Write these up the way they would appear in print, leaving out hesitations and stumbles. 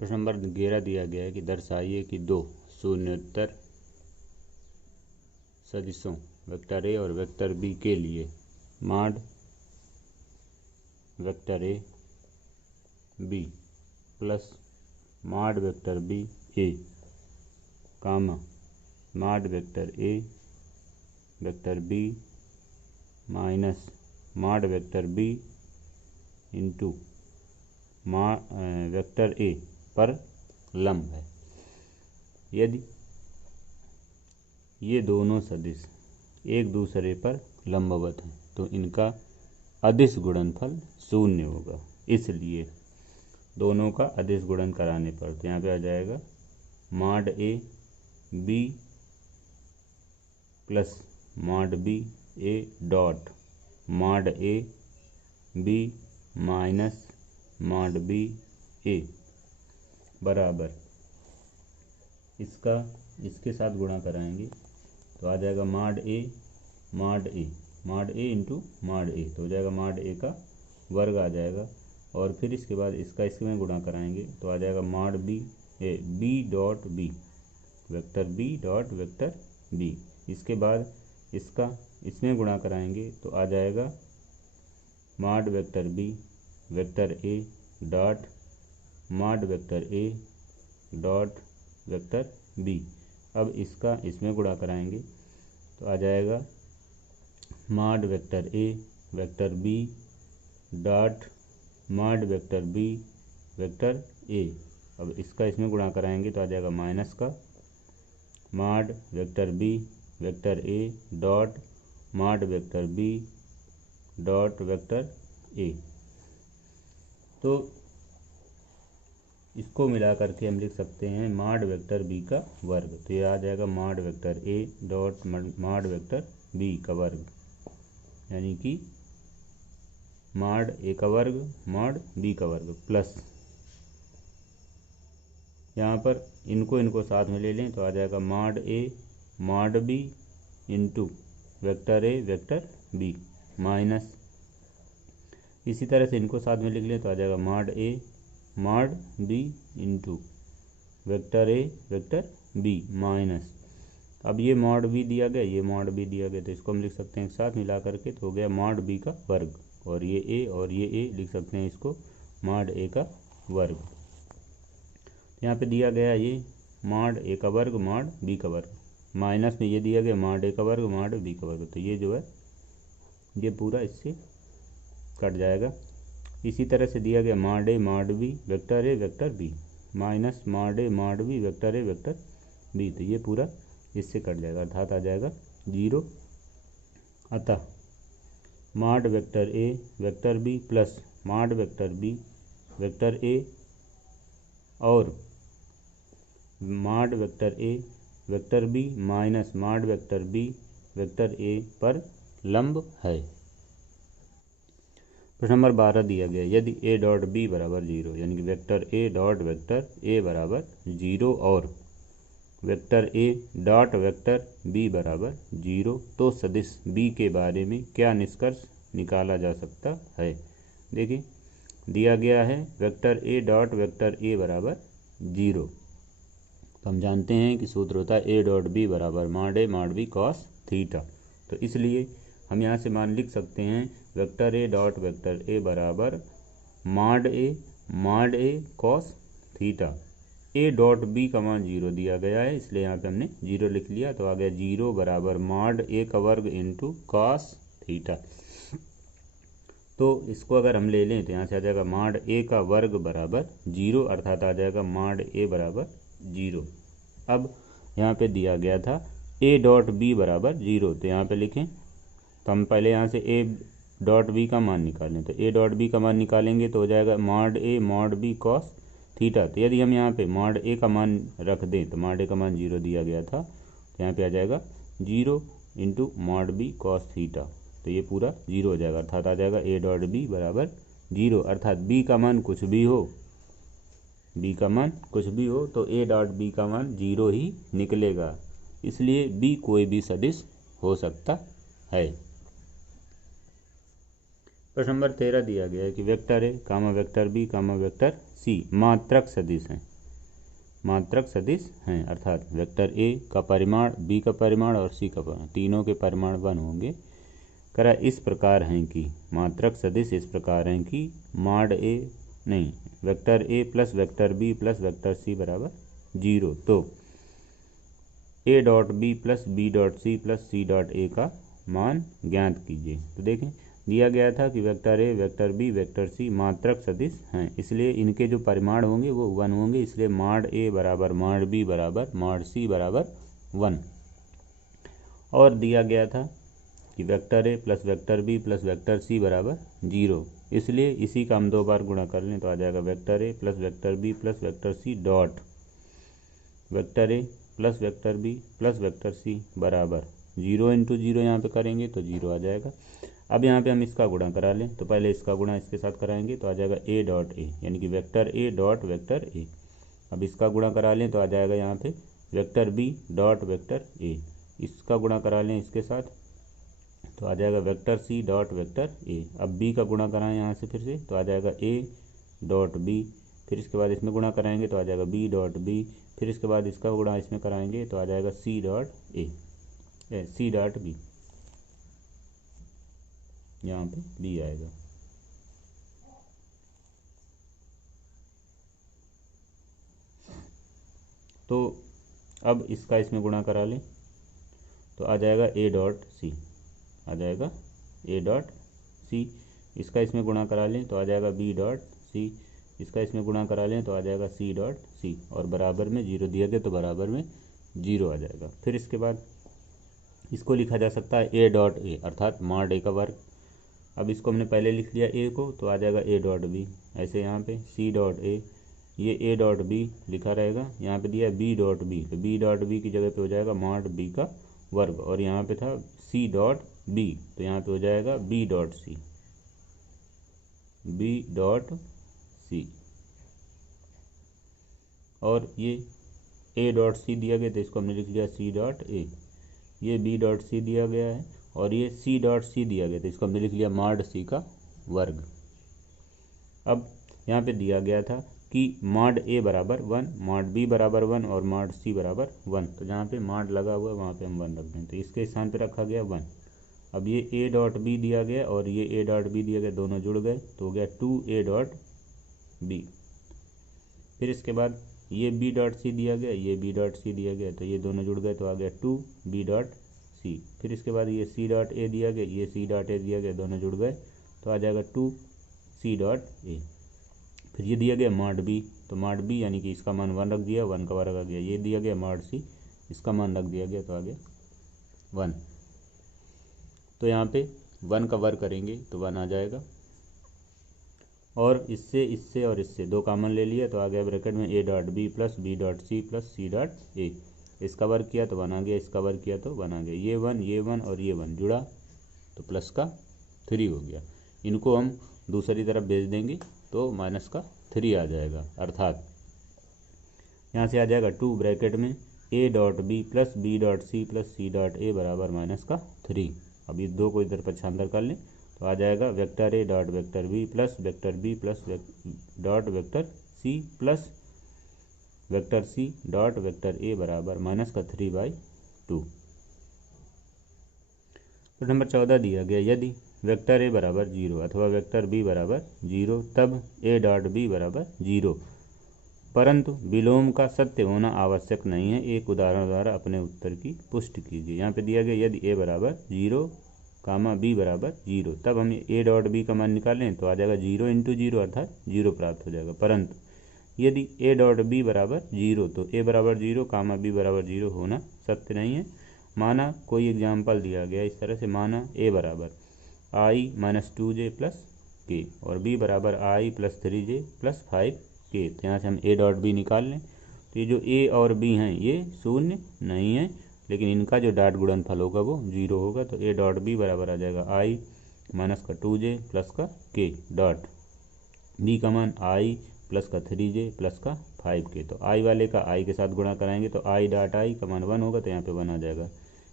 प्रश्न नंबर 11 दिया गया है कि दर्शाइए कि दो शून्योत्तर सदिशों वेक्टर ए और वेक्टर बी के लिए mod vector A B plus mod vector B A comma mod vector A vector B minus mod vector B into vector A पर लंब है। यदि ये दोनों सदिश एक दूसरे पर लंबवत हैं तो इनका अदिश गुणनफल शून्य होगा। इसलिए दोनों का अदिश गुणन कराने पर तो यहाँ पे आ जाएगा mod A B plus mod B A dot mod A B minus mod B A बराबर इसके साथ गुणा कराएंगे तो आ जाएगा mod A into mod A तो हो जाएगा मॉड ए का वर्ग आ जाएगा। और फिर इसके बाद इसमें गुणा कराएंगे तो आ जाएगा mod B A B dot B vector B. इसके बाद इसमें गुणा कराएंगे तो आ जाएगा mod vector B vector A dot mod vector A dot vector B. अब इसमें गुणा कराएंगे तो आ जाएगा mod vector A vector B dot mod vector B vector A. अब इसमें गुणा कराएंगे तो आ जाएगा माइनस का mod vector B vector A dot mod vector B dot vector ए। तो इसको मिला करके हम लिख सकते हैं मॉड वेक्टर बी का वर्ग। तो ये आ जाएगा mod vector A dot mod vector B का वर्ग, यानी कि मॉड ए का वर्ग मॉड बी का वर्ग प्लस यहाँ पर इनको साथ में ले लें तो आ जाएगा mod A mod B into vector A vector B minus इसी तरह से इनको साथ में लिख लें तो आ जाएगा mod A mod B into vector A vector B minus अब ये मॉड बी दिया गया ये मॉड बी दिया गया तो इसको हम लिख सकते हैं एक साथ मिला करके तो हो गया मॉड बी का वर्ग और ये ए लिख सकते हैं इसको मॉड ए का वर्ग। यहाँ पे दिया गया ये मॉड ए का वर्ग मॉड बी का वर्ग माइनस में ये दिया गया मॉड ए का वर्ग मॉड बी का वर्ग तो ये जो है ये पूरा इससे कट जाएगा। इसी तरह से दिया गया mod A mod B vector B minus mod A mod B vector A vector B तो ये पूरा इससे कट जाएगा अर्थात आ जाएगा 0। अतः mod vector A vector B plus mod vector B vector A और mod vector A vector B minus mod vector B vector A पर लंब है। प्रश्न नंबर 12 दिया गया यदि ए डॉट बी बराबर 0 यानी कि vector A dot vector A बराबर 0 और vector A dot vector B बराबर 0 तो सदिश बी के बारे में क्या निष्कर्ष निकाला जा सकता है। देखिए दिया गया है vector A dot vector A बराबर 0 तो हम जानते हैं कि सूत्र होता है ए डॉट बी बराबर mod A mod B cos theta. तो इसलिए हम यहाँ से मान लिख सकते हैं vector A dot vector A बराबर mod A cos theta. A dot B का मान 0 दिया गया है इसलिए यहाँ पे हमने 0 लिख लिया तो आ गया 0 बराबर मॉड ए का वर्ग इंटू कॉस थीटा। तो इसको अगर हम ले लें तो यहाँ से आ जाएगा मॉड ए का वर्ग बराबर 0 अर्थात आ जाएगा मॉड ए बराबर 0। अब यहाँ पे दिया गया था ए डॉट बी बराबर 0 तो यहाँ पे लिखें तो हम पहले यहाँ से ए डॉट बी का मान निकालें तो ए डॉट बी का मान निकालेंगे तो हो जाएगा mod A mod B cos theta. तो यदि हम यहाँ पे मॉड ए का मान रख दें तो मॉड ए का मान 0 दिया गया था तो यहाँ पे आ जाएगा 0 into mod B cos theta तो ये पूरा 0 हो जाएगा अर्थात आ जाएगा ए डॉट बी बराबर 0 अर्थात बी का मान कुछ भी हो तो ए डॉट बी का मान 0 ही निकलेगा। इसलिए बी कोई भी सदिश हो सकता है। प्रश्न नंबर 13 दिया गया है कि vector A comma vector B comma vector C मात्रक सदिश हैं, मात्रक सदिश हैं, अर्थात वेक्टर ए का परिमाण, बी का परिमाण और सी का परिमाण, तीनों के परिमाण 1 होंगे। करा इस प्रकार हैं कि मात्रक सदिश इस प्रकार हैं कि मॉड ए नहीं vector A plus vector B plus vector C बराबर 0। तो A dot B plus B dot C plus C dot A का मान ज्ञात कीजिए। तो देखें दिया गया था कि vector A vector B vector C मात्रक सदिश हैं, इसलिए इनके जो परिमाण होंगे वो 1 होंगे, इसलिए मॉड ए बराबर मॉड बी बराबर मॉड सी बराबर 1। और दिया गया था कि vector A plus vector B plus vector C बराबर 0, इसलिए इसी का हम 2 बार गुणा कर लें तो आ जाएगा vector A plus vector B plus vector C dot vector A plus vector B plus vector C बराबर 0 इंटू 0 यहाँ पे करेंगे तो 0 आ जाएगा। अब यहाँ पे हम इसका गुणा करा लें तो पहले इसका गुणा इसके साथ कराएंगे तो आ जाएगा ए डॉट ए, यानी कि vector A dot vector A. अब इसका गुणा करा लें तो आ जाएगा यहाँ पे vector B dot vector A, इसका गुणा करा लें इसके साथ तो आ जाएगा vector C dot vector A. अब बी का गुणा कराएं यहाँ से फिर से तो आ जाएगा ए डॉट बी, फिर इसके बाद इसमें गुणा कराएंगे तो आ जाएगा बी डॉट बी, फिर इसके बाद इसका गुणा इसमें कराएंगे तो आ जाएगा C dot A, C dot B, यहाँ पे बी आएगा। तो अब इसका इसमें गुणा करा लें तो आ जाएगा ए डॉट सी, आ जाएगा ए डॉट सी, इसका इसमें गुणा करा लें तो आ जाएगा बी डॉट सी, इसका इसमें गुणा करा लें तो आ जाएगा सी डॉट सी, और बराबर में 0 दिया गया तो बराबर में 0 आ जाएगा। फिर इसके बाद इसको लिखा जा सकता है ए डॉट ए अर्थात मॉड ए का वर्ग। अब इसको हमने पहले लिख लिया ए को तो आ जाएगा ए डॉट बी, ऐसे यहाँ पे सी डॉट ए, ये ए डॉट बी लिखा रहेगा, यहाँ पे दिया बी डॉट बी तो बी डॉट बी की जगह पे हो जाएगा मॉड बी का वर्ग, और यहाँ पे था सी डॉट बी तो यहाँ पे हो जाएगा B dot C, B dot C. और ये ए डॉट सी दिया गया तो इसको हमने लिख लिया सी डॉट ए, ये बी डॉट सी दिया गया है और ये सी डॉट सी दिया गया तो इसको हमने लिख लिया मॉड सी का वर्ग। अब यहाँ पे दिया गया था कि मॉड ए बराबर 1, मॉड बी बराबर 1 और मॉड सी बराबर 1, तो जहाँ पे मॉड लगा हुआ है वहाँ पे हम 1 रख दें, तो इसके स्थान पे रखा गया 1। अब ये ए डॉट बी दिया गया और ये ए डॉट बी दिया गया, दोनों जुड़ गए तो हो गया 2 ए डॉट बी। फिर इसके बाद ये बी डॉट सी दिया गया, ये बी डॉट सी दिया गया तो ये दोनों जुड़ गए तो आ गया 2 बी डॉट सी। फिर इसके बाद ये सी डॉट ए दिया गया, ये सी डॉट ए दिया गया, दोनों जुड़ गए तो आ जाएगा 2 सी डॉट ए। फिर ये दिया गया मॉड बी, तो मॉड बी यानी कि इसका मान 1 रख दिया, 1 का वर्ग आ गया, ये दिया गया मॉड सी, इसका मान रख दिया गया तो आ गया 1। तो यहाँ पे 1 का वर्ग करेंगे तो 1 आ जाएगा, और इससे इससे और इससे 2 कॉमन ले लिया तो आ गया ब्रैकेट में A dot B plus B dot C plus C dot A, इसका वर्ग किया तो 1 आ गया, इसका वर्ग किया तो 1 आ गया, ये 1 और ये 1 जुड़ा तो प्लस का 3 हो गया। इनको हम दूसरी तरफ भेज देंगे तो माइनस का 3 आ जाएगा, अर्थात यहाँ से आ जाएगा 2 ब्रैकेट में A dot B plus B dot C plus C dot A बराबर माइनस का 3। अब ये 2 को इधर पक्षांतर कर लें तो आ जाएगा vector A dot vector B plus vector B plus dot vector C plus vector C dot vector A बराबर माइनस का 3/2। तो नंबर 14 दिया गया यदि वेक्टर ए बराबर 0 अथवा वेक्टर बी बराबर 0 तब ए डॉट बी बराबर 0, परंतु विलोम का सत्य होना आवश्यक नहीं है। एक उदाहरण द्वारा अपने उत्तर की पुष्टि कीजिए। यहाँ पे दिया गया यदि ए बराबर 0 कामा बी बराबर 0 तब हम ए डॉट बी का मान निकालें तो आ जाएगा 0 इंटू 0 अर्थात 0 प्राप्त हो जाएगा, परंतु यदि ए डॉट बी बराबर 0 तो ए बराबर 0 कामा बी बराबर 0 होना सत्य नहीं है। माना कोई एग्जाम्पल दिया गया इस तरह से, माना ए बराबर आई माइनस 2j प्लस के और बी बराबर आई प्लस 3j प्लस 5k, तो यहाँ से हम ए डॉट बी निकाल लें तो ये जो ए और बी हैं ये शून्य नहीं है, लेकिन इनका जो डॉट गुणनफल होगा वो 0 होगा, तो ए डॉट बी बराबर आ जाएगा आई माइनस का 2j प्लस का k डॉट बी का मान आई प्लस का 3j प्लस का 5k। तो आई वाले का आई के साथ गुणा कराएंगे तो आई डॉट आई का मान 1 होगा तो यहाँ पे 1 आ जाएगा,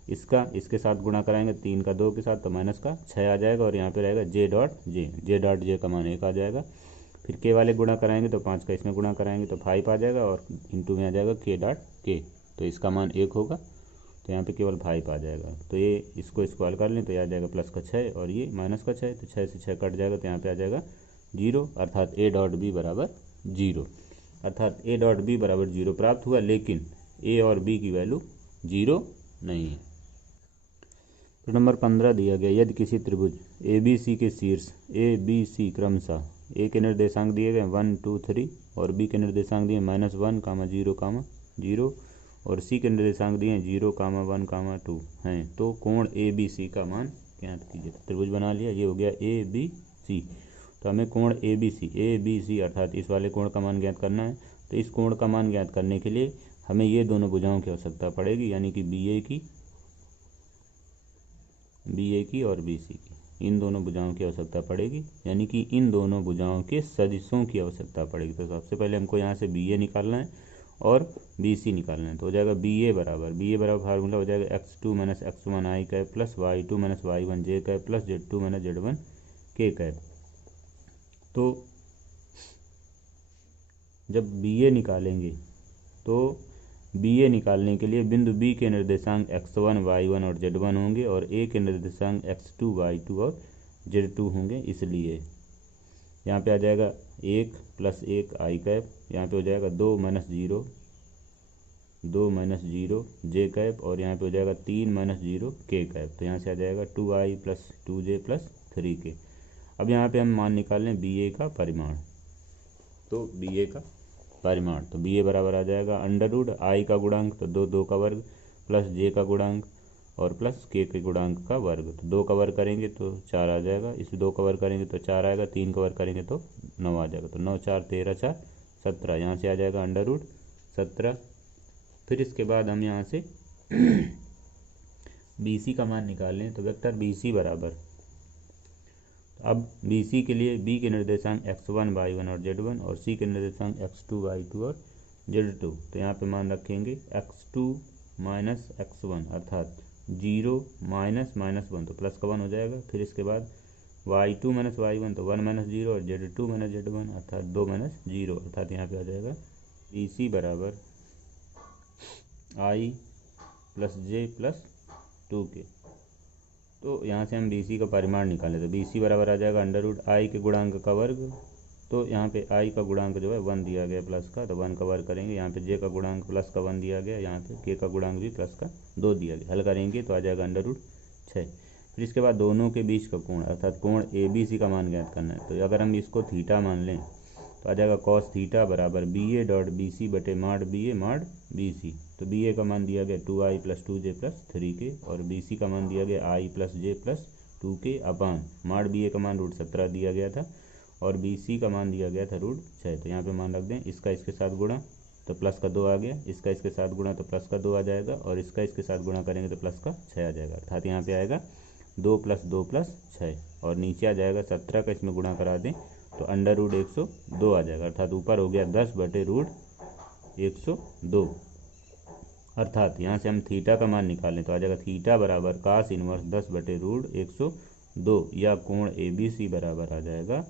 इसका इसके साथ गुणा कराएंगे 3 का 2 के साथ तो माइनस का 6 आ जाएगा, और यहाँ पे रहेगा जे डॉट जे का मान 1 आ जाएगा। फिर के वाले गुणा कराएंगे तो 5 का इसमें गुणा कराएंगे तो 5 आ जाएगा और इंटू में आ जाएगा के डॉट के, तो इसका मान 1 होगा, तो यहाँ पे केवल 5 आ जाएगा। तो ये इसको स्क्वायर कर लें तो ये आ जाएगा प्लस का 6 और ये माइनस का 6, तो 6 से 6 कट जाएगा तो यहाँ पे आ जाएगा 0, अर्थात ए डॉट बी बराबर 0, अर्थात ए डॉट बी बराबर 0 प्राप्त हुआ, लेकिन ए और बी की वैल्यू 0 नहीं है। तो नंबर 15 दिया गया, यदि किसी त्रिभुज ए बी सी के शीर्ष ए बी सी क्रमशः ए के निर्देशांक दिए गए 1 2 3 और बी के निर्देशांक दिए -1, 0, 0 और सी के निर्देशांक दिए 0, 1, 2 हैं, तो कोण ए बी सी का मान ज्ञात कीजिए। तो त्रिभुज बना लिया, ये हो गया ए बी सी। तो हमें कोण ए बी सी अर्थात इस वाले कोण का मान ज्ञात करना है। तो इस कोण का मान ज्ञात करने के लिए हमें ये दोनों भुजाओं की आवश्यकता पड़ेगी, यानी कि बी ए की और बी सी की, इन दोनों भुजाओं की आवश्यकता पड़ेगी, यानी कि इन दोनों भुजाओं के सदिशों की आवश्यकता पड़ेगी। तो सबसे पहले हमको यहाँ से बी ए निकालना है और बी सी निकालना है। तो हो जाएगा बी ए बराबर फार्मूला हो जाएगा x2 - x1 आई कैप प्लस y2 - y1 जे कैप प्लस z2 - z1 के कैप। तो जब बी ए निकालेंगे तो बी ए निकालने के लिए बिंदु बी के निर्देशांक x1 y1 और z1 होंगे और ए के निर्देशांक x2 y2 और z2 होंगे, इसलिए यहाँ पे आ जाएगा 1 + 1 आई कैप, यहाँ पे हो जाएगा 2 - 0 जे कैप और यहाँ पे हो जाएगा 3 - 0 के कैप। तो यहाँ से आ जाएगा 2i + 2j + 3k। अब यहाँ पे हम मान निकाल लें बी ए का परिमाण। तो बी ए का परिमाण, तो बी ए बराबर आ जाएगा √i का गुणांक तो 2 का वर्ग प्लस j का गुणांक और प्लस k के गुणांक का वर्ग। तो 2 का वर्ग करेंगे तो 4 आ जाएगा, इस 2 का वर्ग करेंगे तो 4 आएगा, 3 का वर्ग करेंगे तो 9 आ जाएगा। तो 9 4 13 4 17, यहाँ से आ जाएगा √17। फिर इसके बाद हम यहाँ से बी सी का मान निकाल लें। तो वेक्टर बी सी बराबर, अब बी सी के लिए बी के निर्देशांक x1 y1 और z1 और सी के निर्देशांक x2 y2 और z2। तो यहाँ पे मान रखेंगे x2 - x1 अर्थात 0 -1 तो प्लस का 1 हो जाएगा। फिर इसके बाद y2 - y1 तो 1 - 0 और z2 - z1 अर्थात 2 - 0, अर्थात यहाँ पे आ जाएगा बी सी बराबर i + j + 2k। तो यहाँ से हम बी सी का परिमाण निकालें तो बी सी बराबर आ जाएगा √i के गुणांक का वर्ग। तो यहाँ पे i का गुणांक जो है 1 दिया गया प्लस का, तो 1 का वर्ग करेंगे। यहाँ पे j का गुणांक प्लस का 1 दिया गया, यहाँ पे k का गुणांक भी प्लस का 2 दिया गया। हल करेंगे तो आ जाएगा √6। फिर इसके बाद दोनों के बीच का कोण अर्थात कोण ए बी सी का मान ज्ञात करना है। तो अगर हम इसको थीटा मान लें तो आ जाएगा cos थीटा बराबर B A dot B C बटे माड बी ए माड बी सी। तो बी ए का मान दिया गया 2i + 2j + 3k और बी सी का मान दिया गया i + j + 2k अपान माड बी ए का मान √17 दिया गया था और बी सी का मान दिया गया था √6। तो यहाँ पे मान रख दें, इसका इसके साथ गुणा तो प्लस का 2 आ गया, इसका इसके साथ गुणा तो प्लस का 2 आ जाएगा और इसका इसके साथ गुणा करेंगे तो प्लस का 6 आ जाएगा, अर्थात यहाँ पे आएगा 2 + 2 + 6 और नीचे आ जाएगा 17 का इसमें गुणा करा दें तो √102 आ जाएगा, अर्थात ऊपर हो गया 10/√102। अर्थात यहाँ से हम थीटा का मान निकालें तो आ जाएगा थीटा बराबर cos इनवर्स 10/√102 या कोण ए बी सी बराबर आ जाएगा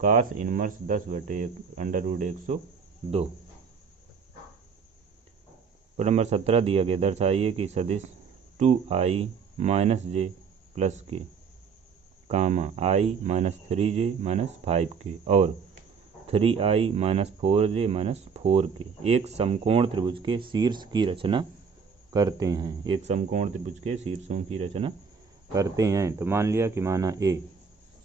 cos इनवर्स 10/√102। नंबर 17 दिया गया, दर्शाइए कि सदिश 2i - j + k i - 3j - 5k और 3i - 4j - 4k एक समकोण त्रिभुज के शीर्ष की रचना करते हैं। एक समकोण त्रिभुज के शीर्षों की रचना करते हैं। तो मान लिया कि माना ए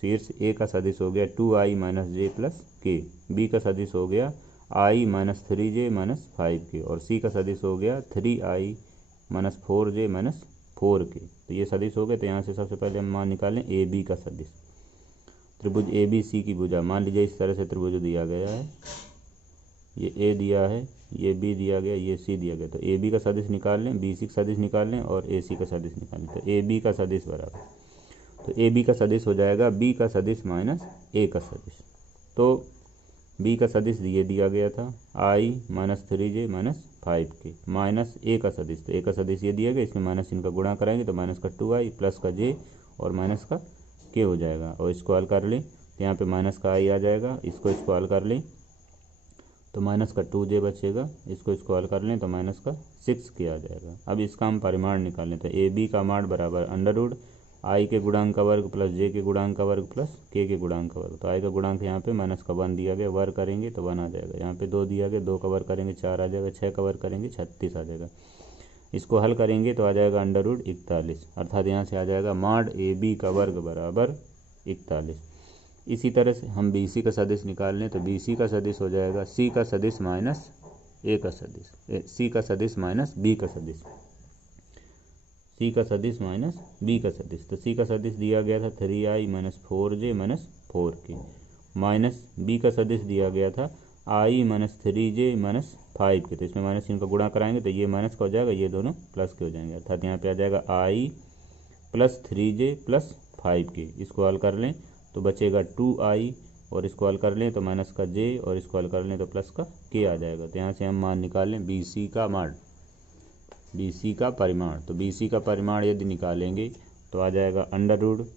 शीर्ष ए का सदिश हो गया 2i - j + k, बी का सदिश हो गया i - 3j - 5k और सी का सदिश हो गया 3i - 4j - 4k। तो ये सदिश हो गए। तो यहाँ से सबसे पहले हम मान निकालें ए बी का सदिश। त्रिभुज ए बी सी की भुजा, मान लीजिए इस तरह से त्रिभुज दिया गया है, ये ए दिया है, ये बी दिया गया, ये सी दिया गया। तो ए बी का सदिश निकाल लें, बी सी का सदिश निकाल लें और ए सी का सदिश निकाल लें। तो ए बी का सदिश बराबर, तो ए बी का सदिश हो जाएगा बी का सदिश माइनस ए का सदिश। तो बी का सदिश ये दिया गया था i - 3j - 5k माइनस ए का सदिश, तो ए का सदिश ये दिया गया, इसमें माइनस इनका गुणा कराएंगे तो माइनस का 2i प्लस का j और माइनस का k हो जाएगा और इसको हल कर लें तो यहाँ पे माइनस का आई आ जाएगा, इसको स्क्वायर कर लें तो माइनस का 2j बचेगा, इसको स्क्वायर कर लें तो माइनस का 6k आ जाएगा। अब इसका हम परिमाण निकालें तो ए बी का मान बराबर अंडर रूट आई के गुणांक का वर्ग प्लस जे के गुणांक का वर्ग प्लस के गुणांक का वर्ग। तो आई का गुणांक यहाँ पे माइनस का 1 दिया गया, वर्ग करेंगे तो 1 आ जाएगा। यहाँ पे 2 दिया गया, 2 का वर्ग करेंगे 4 आ जाएगा, 6 का वर्ग करेंगे 36 आ जाएगा। इसको हल करेंगे तो आ जाएगा अंडर रूट 41, अर्थात यहाँ से आ जाएगा माड ए बी का वर्ग बराबर 41। इसी तरह से हम बी सी का सदिश निकाल लें तो बी सी का सदिश हो जाएगा सी का सदिश माइनस ए का सदिश, सी का सदिश माइनस बी का सदिश, सी का सदिश माइनस बी का सदिश। तो सी का सदिश दिया गया था 3i minus 4j minus 4k, minus B का सदिश दिया गया था i minus 3j minus 5k। तो इसमें माइनस इनका गुणा कराएंगे तो ये माइनस का हो जाएगा, ये दोनों प्लस के हो जाएंगे, अर्थात यहाँ पे आ जाएगा i plus 3j plus 5k। इसको हल कर लें तो बचेगा 2i और इसको हल कर लें तो माइनस का j और इसको हल कर लें तो प्लस का k आ जाएगा। तो यहाँ से हम मान निकाल लें बी सी का मान, बी सी का परिमाण। तो बी सी का परिमाण यदि निकालेंगे तो आ जाएगा अंडर रूट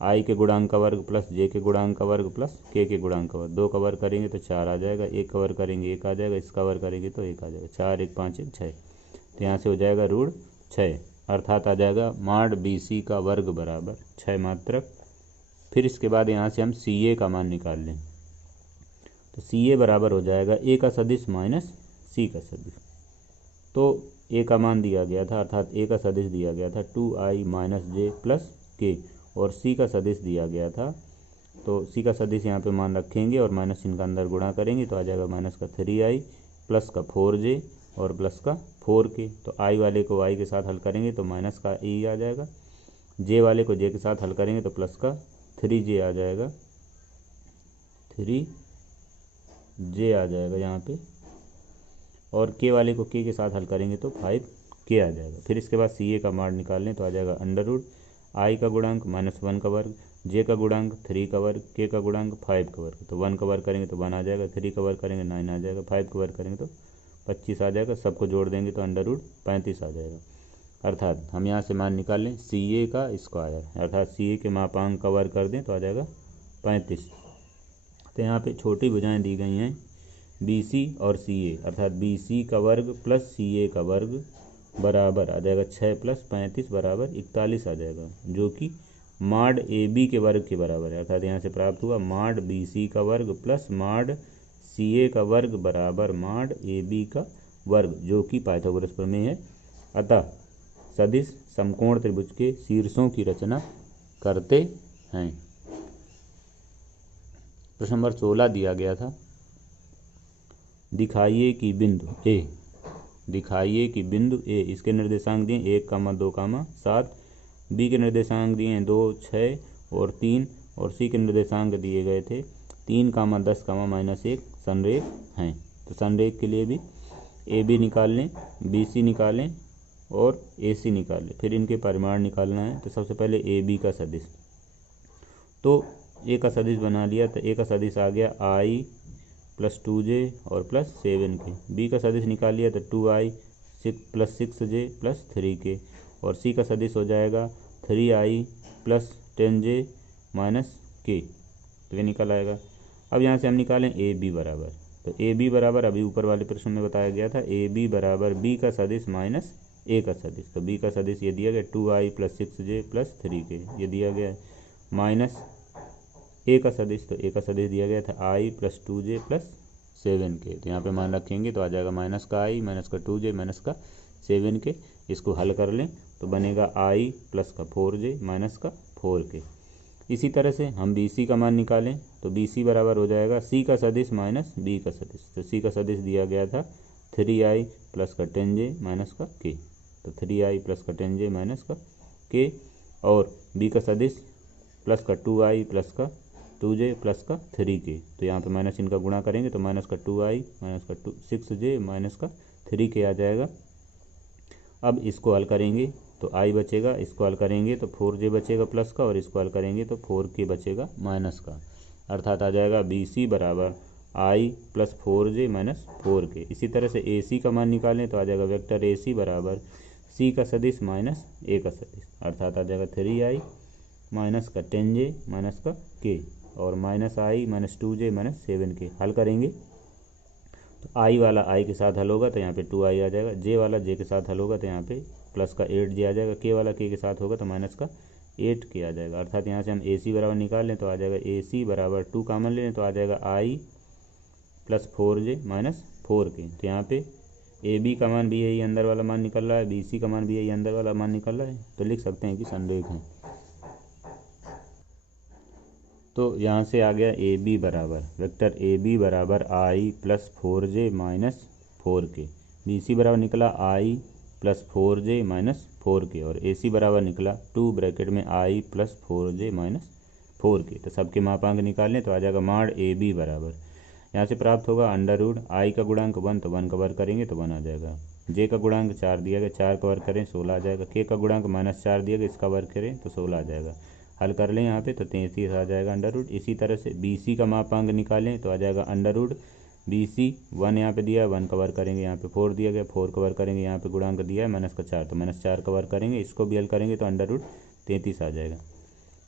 आई के गुणांक का वर्ग प्लस जे के गुणांक का वर्ग प्लस के गुणांक का वर्ग। 2 का वर्ग करेंगे तो 4 आ जाएगा, 1 का वर्ग करेंगे 1 आ जाएगा, इसका वर्ग करेंगे तो 1 आ जाएगा, 4 1 5 1 6। तो यहाँ से हो जाएगा रूट 6, अर्थात आ जाएगा माड बी सी का वर्ग बराबर 6 मात्रक। फिर इसके बाद यहाँ से हम सी ए का मान निकाल लें तो सी ए बराबर हो जाएगा ए का सदिश माइनस सी का सदिश। तो ए का मान दिया गया था, अर्थात ए का सदिश दिया गया था 2i माइनस जे प्लस के, और सी का सदिश दिया गया था, तो सी का सदिश यहाँ पे मान रखेंगे और माइनस इनका अंदर गुणा करेंगे तो आ जाएगा माइनस का 3i प्लस का 4j और प्लस का 4k। तो आई वाले को y के साथ हल करेंगे तो माइनस का e आ जाएगा, जे वाले को j के साथ हल करेंगे तो प्लस का 3j आ जाएगा, 3j आ जाएगा यहाँ पे, और k वाले को k के साथ हल करेंगे तो 5k आ जाएगा। फिर इसके बाद सी ए का मान निकाल लें तो आ जाएगा अंडर रूट आई का गुणांक माइनस 1 का वर्ग, जे का गुणांक 3 का वर्ग, के का गुणांक 5 का वर्ग। तो 1 का वर्ग करेंगे तो 1 आ जाएगा, 3 का वर्ग करेंगे 9 आ जाएगा, 5 का वर्ग करेंगे तो 25 आ जाएगा, सबको जोड़ देंगे तो अंडर रूट 35 आ जाएगा। अर्थात हम यहाँ से मान निकाल लें सी ए का स्क्वायर, अर्थात सी ए के मापांक का वर्ग कर दें तो आ जाएगा 35। तो यहाँ पे छोटी भुजाएँ दी गई हैं बी सी और सी ए, अर्थात बी सी का वर्ग प्लस सी ए का वर्ग बराबर आ जाएगा 6 प्लस 35 बराबर 41 आ जाएगा, जो कि माड ए बी के वर्ग के बराबर है। अर्थात यहाँ से प्राप्त हुआ माड बी सी का वर्ग प्लस माड सी ए का वर्ग बराबर माड ए बी का वर्ग, जो कि पाइथागोरस प्रमेय है। अतः सदिश समकोण त्रिभुज के शीर्षों की रचना करते हैं। प्रश्न नंबर 16 दिया गया था, दिखाइए कि बिंदु ए, दिखाइए कि बिंदु ए, इसके निर्देशांक दिए 1, 2, 7, बी के निर्देशांक दिए हैं 2, 6 और 3, और सी के निर्देशांक दिए गए थे 3, 10, -1 संरेख हैं। तो संरेख के लिए भी ए बी निकाल लें, बी सी निकालें और ए सी निकाल लें, फिर इनके परिमाण निकालना है। तो सबसे पहले ए बी का सदिश, तो ए का सदिश बना लिया, तो ए का सदिश आ गया आई प्लस 2j और प्लस 7k। बी का सदिश निकाल लिया तो 2i plus 6j plus 3k, और सी का सदिश हो जाएगा 3i plus 10j minus k। तो ये निकल आएगा। अब यहाँ से हम निकालें ए बी बराबर, तो ए बी बराबर अभी ऊपर वाले प्रश्न में बताया गया था, ए बी बराबर बी का सदिश माइनस ए का सदिश। तो बी का सदिश ये दिया गया 2i plus 6j plus 3k, ये दिया गया है, माइनस ए का सदिश, तो ए का सदिश दिया गया था i plus 2j plus 7k। तो यहाँ पे मान रखेंगे तो आ जाएगा माइनस का i माइनस का 2j माइनस का 7k। इसको हल कर लें तो बनेगा i प्लस का 4j माइनस का 4k। इसी तरह से हम बी सी का मान निकालें तो बी सी बराबर हो जाएगा सी का सदिश माइनस बी का सदिश। तो सी का सदिश दिया गया था 3i प्लस का 10j माइनस का k, तो 3i प्लस का 10j माइनस का k, और बी का सदिश प्लस का 2i प्लस का 2j प्लस का 3k। तो यहाँ पे माइनस इनका गुणा करेंगे तो माइनस का 2i माइनस का 6j माइनस का 3k आ जाएगा। अब इसको हल करेंगे तो i बचेगा, इसको हल करेंगे तो 4j बचेगा प्लस का, और इसको हल करेंगे तो 4k बचेगा माइनस का। अर्थात आ जाएगा बी सी बराबर i plus 4j minus 4k। इसी तरह से ए सी का मान निकालें तो आ जाएगा वेक्टर ए सी बराबर सी का सदिश माइनस ए का सदिश, अर्थात आ जाएगा 3i माइनस का 10j माइनस का k। और माइनस आई माइनस 2j माइनस 7k हल करेंगे तो आई वाला आई के साथ हल होगा तो यहाँ पे 2i आ जाएगा, जे वाला जे के साथ हल होगा तो यहाँ पे प्लस का 8j आ जाएगा, के वाला के के साथ होगा तो माइनस का 8k आ जाएगा। अर्थात यहाँ से हम AC बराबर निकाल लें तो आ जाएगा AC बराबर 2 कॉमन ले लें तो आ जाएगा i plus 4j minus 4k। तो यहाँ पे AB का मान भी यही अंदर वाला मान निकल रहा है, BC का मान भी यही अंदर वाला मान निकल रहा है, तो लिख सकते हैं कि संरेख है। तो यहाँ से आ गया AB बराबर वेक्टर AB बराबर i plus 4j minus 4k, BC बराबर निकला i plus 4j minus 4k और AC बराबर निकला 2 ब्रैकेट में i plus 4j minus 4k। तो सबके मापांक निकाल लें तो आ जाएगा माड AB बराबर, यहाँ से प्राप्त होगा अंडर रूट i का गुणांक 1 तो 1 का वर्ग करेंगे तो 1 आ जाएगा, j का गुणांक 4 दिया गया 4 का वर्ग करें 16 आ जाएगा, k का गुणांक -4 दिया गया इसका वर्ग करें तो 16 आ जाएगा। हल कर लें यहाँ पे तो 33 आ जाएगा अंडर रूट। इसी तरह से BC का मापांक निकालें तो आ जाएगा अंडर रूट BC 1 यहाँ पे दिया है 1 का वर्ग करेंगे, यहाँ पे 4 दिया गया 4 का वर्ग करेंगे, यहाँ पे गुणांक दिया है माइनस का 4 तो -4 का वर्ग करेंगे, इसको भी हल करेंगे तो अंडर रूट 33 आ जाएगा।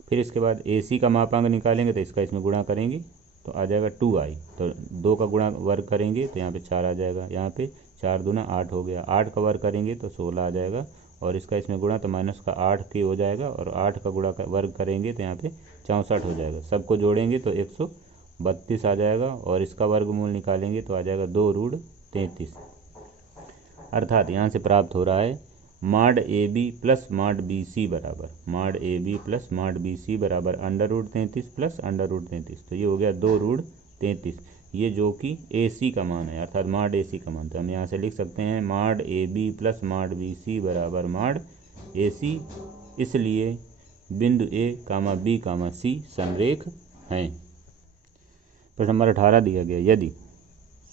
फिर इसके बाद AC का मापांक निकालेंगे तो इसका इसमें गुणा करेंगे तो आ जाएगा 2i, तो 2 का गुणा वर्ग करेंगे तो यहाँ पे 4 आ जाएगा, यहाँ पे 4 दूना 8 हो गया, 8 का वर्ग करेंगे तो 16 आ जाएगा और इसका इसमें गुणा तो माइनस का 8k हो जाएगा और 8 का गुणा वर्ग करेंगे तो यहाँ पे 64 हो जाएगा, सबको जोड़ेंगे तो 132 आ जाएगा और इसका वर्गमूल निकालेंगे तो आ जाएगा 2 रूट 33। अर्थात यहाँ से प्राप्त हो रहा है माड AB प्लस माड BC बराबर mod AB plus mod BC बराबर under root 33 plus under root 33, तो ये हो गया 2 रूट 33, ये जो कि AC का मान है अर्थात माड AC का मान। तो हम यहाँ से लिख सकते हैं माड AB प्लस माड BC बराबर माड AC, इसलिए बिंदु A comma B comma C संरेख हैं। प्रश्न नंबर 18 दिया गया, यदि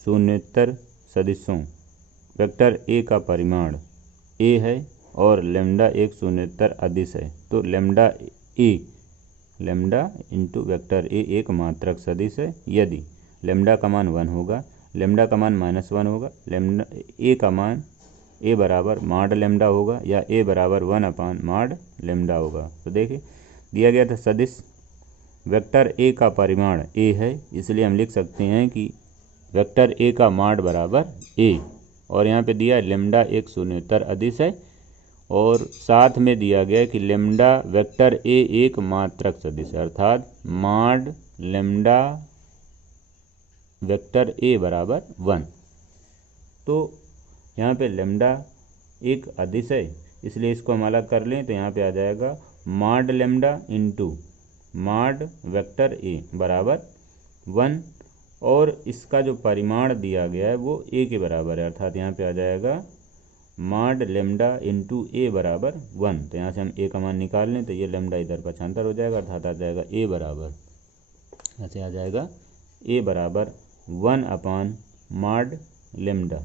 शून्येतर सदिशों वेक्टर A का परिमाण A है और लेम्डा एक शून्येतर अदिश है तो लेम्डा इंटू वेक्टर A एक मात्रक सदिश है। यदि लेम्डा का मान 1 होगा, लेम्डा का मान -1 होगा, लेम्डा A का मान A बराबर माड लेम्डा होगा या A बराबर 1 अपान माड लेम्डा होगा। तो देखिए दिया गया था सदिश वेक्टर A का परिमाण A है, इसलिए हम लिख सकते हैं कि वेक्टर A का माड बराबर A, और यहाँ पे दिया लेम्डा एक शून्येतर अदिश है और साथ में दिया गया कि लेम्डा वेक्टर A एक मात्रक सदिश है अर्थात माड लेम्डा वेक्टर A बराबर 1। तो यहाँ पे लेम्डा एक अदिश है इसलिए इसको हम अलग कर लें तो यहाँ पे आ जाएगा माड लेम्डा इंटू माड वेक्टर A बराबर 1 और इसका जो परिमाण दिया गया है वो A के बराबर है अर्थात यहाँ पे आ जाएगा माड लेम्डा इंटू A बराबर 1। तो यहाँ से हम A का मान निकाल लें तो ये लेम्डा इधर पक्षांतर हो जाएगा अर्थात आ जाएगा A बराबर, यहाँ से आ जाएगा A बराबर 1 अपान माड लेम्डा।